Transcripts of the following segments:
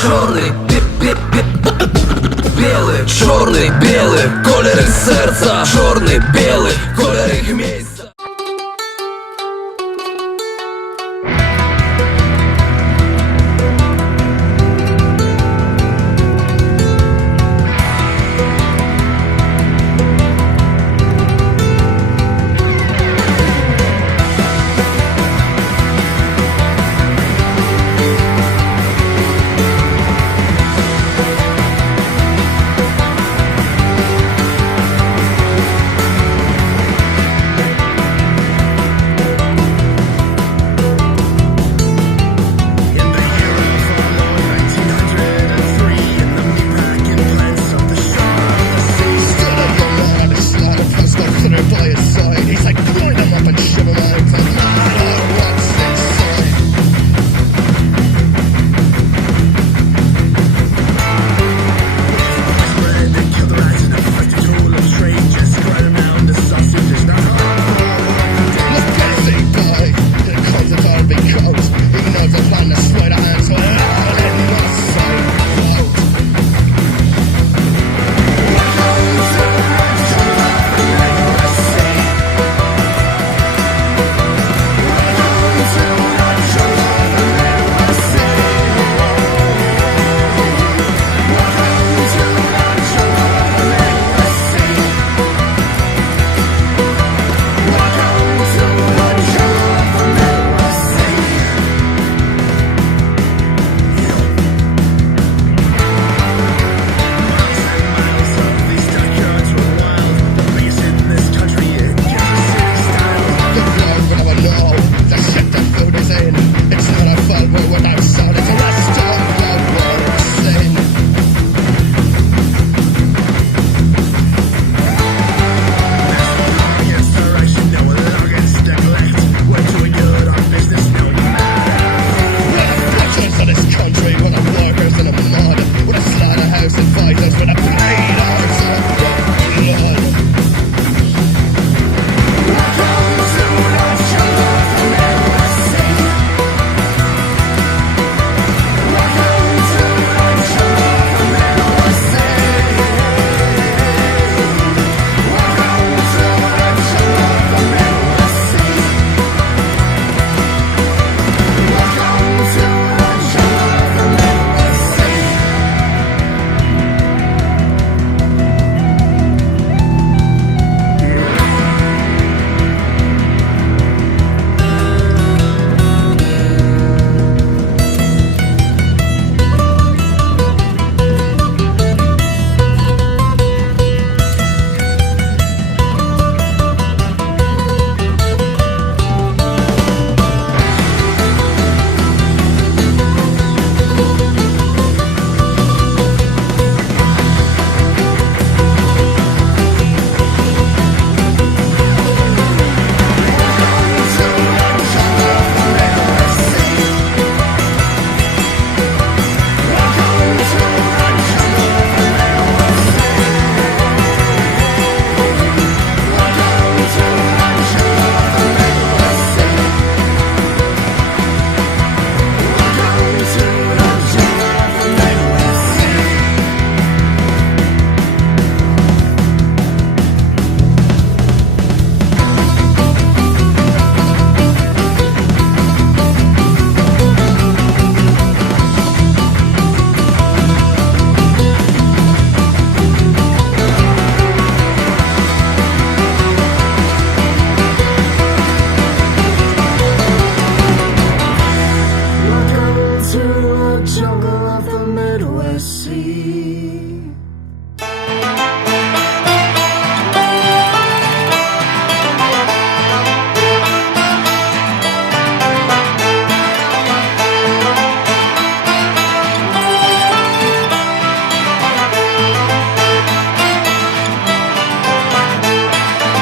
Чорний, білий, чорний, білий, кольори серця, чорний, білий, кольори місця.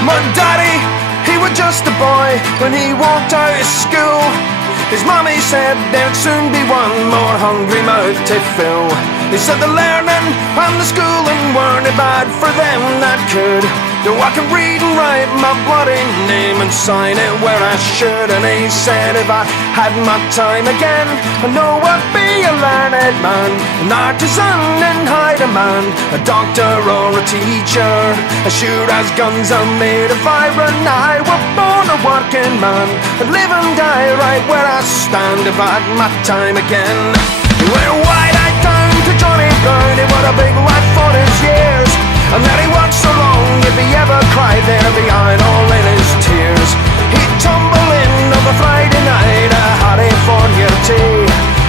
My daddy, he was just a boy when he walked out of school. His mommy said there'd soon be one more hungry mouth to fill. He said the learning and the schooling weren't bad for them that could. Though I can read and write my bloody name and sign it where I should. And he said if I had my time again, I know I'd be a learned man, an artisan in high demand, a doctor or a teacher, a shoot as guns are made of iron. I were born a working man, and live and die right where I stand if I had my time again. He went wide-eyed down to Johnny Brown, he was a big lad for his years, and that he worked so long if he ever cried there behind all in his tears. He'd tumble in of a Friday night, a Harry for your tea,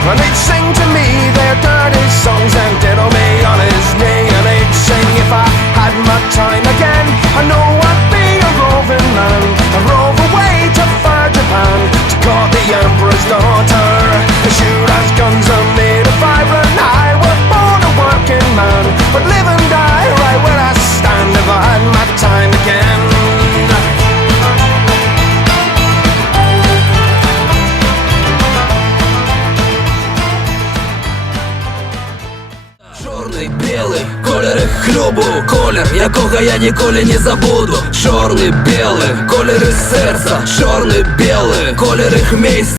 and he'd sing to me their dirty songs and diddle me on his knee. And he'd sing if I had my time again, I know I'd be a roving man, a rove away to far Japan, to court the emperor's daughter. The shoot as guns are made of iron, I was born a working man, but live and die right where I stand if I had my time again. Чорний, білий, кольори хлюбу, колір, якого я ніколи не забуду. Чорний, білий, кольори серця, чорний, білий, кольори місць.